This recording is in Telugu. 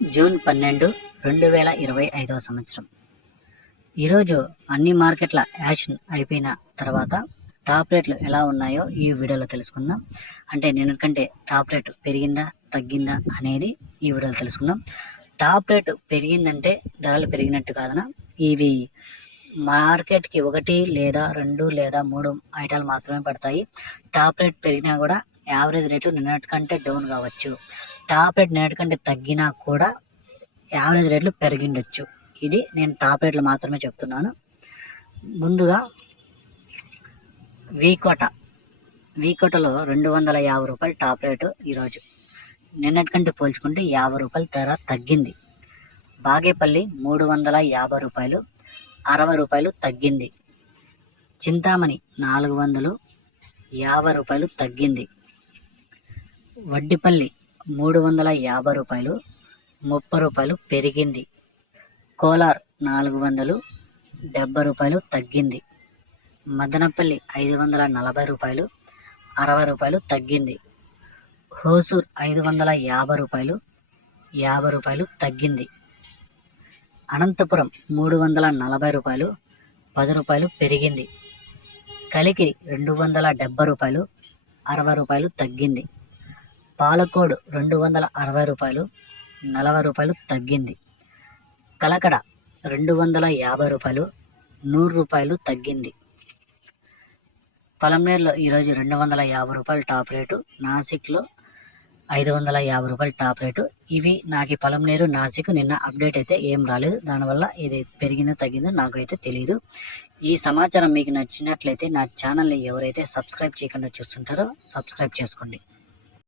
జూన్ 12, 2025 సంవత్సరం. ఈరోజు అన్ని మార్కెట్ల యాక్షన్ అయిపోయిన తర్వాత టాప్ రేట్లు ఎలా ఉన్నాయో ఈ వీడియోలో తెలుసుకుందాం. అంటే నిన్నటికంటే టాప్ రేటు పెరిగిందా తగ్గిందా అనేది ఈ వీడియోలో తెలుసుకుందాం. టాప్ రేటు పెరిగిందంటే ధరలు పెరిగినట్టు కాదనా, ఇవి మార్కెట్కి 1 లేదా 2 లేదా 3 ఐటాలు మాత్రమే పడతాయి. టాప్ రేట్ పెరిగినా కూడా యావరేజ్ రేట్లు నిన్నటికంటే డౌన్ కావచ్చు. టాప్ రేట్ నిన్నటికంటే తగ్గినా కూడా యావరేజ్ రేట్లు పెరిగిండొచ్చు. ఇది నేను టాప్ రేట్లు మాత్రమే చెప్తున్నాను. ముందుగా వీకోటలో 250 రూపాయలు టాప్ రేటు ఈరోజు. నిన్నటికంటే పోల్చుకుంటే 50 రూపాయలు ధర తగ్గింది. బాగేపల్లి 350 రూపాయలు, 60 రూపాయలు తగ్గింది. చింతామణి 450 రూపాయలు తగ్గింది. వడ్డిపల్లి 350 రూపాయలు, 30 రూపాయలు పెరిగింది. కోలార్ 470 రూపాయలు తగ్గింది. మదనపల్లి 540 రూపాయలు, 60 రూపాయలు తగ్గింది. హోసూర్ 550 రూపాయలు, 50 రూపాయలు తగ్గింది. అనంతపురం 340 రూపాయలు, 10 రూపాయలు పెరిగింది. కలికిరి 270 రూపాయలు, 60 రూపాయలు తగ్గింది. పాలకోడు 260 రూపాయలు, 40 రూపాయలు తగ్గింది. కలకడ 250 రూపాయలు, 100 రూపాయలు తగ్గింది. పలమనేరులో ఈరోజు 250 రూపాయలు టాప్ రేటు, నాసిక్లో 550 రూపాయలు టాప్ రేటు. ఇవి నాకు పలమనేరు నాసిక్ నిన్న అప్డేట్ అయితే ఏం రాలేదు, దానివల్ల ఇది పెరిగిందో తగ్గిందో నాకు అయితే తెలియదు. ఈ సమాచారం మీకు నచ్చినట్లయితే నా ఛానల్ని ఎవరైతే సబ్స్క్రైబ్ చేయకుండా చూస్తుంటారో సబ్స్క్రైబ్ చేసుకోండి.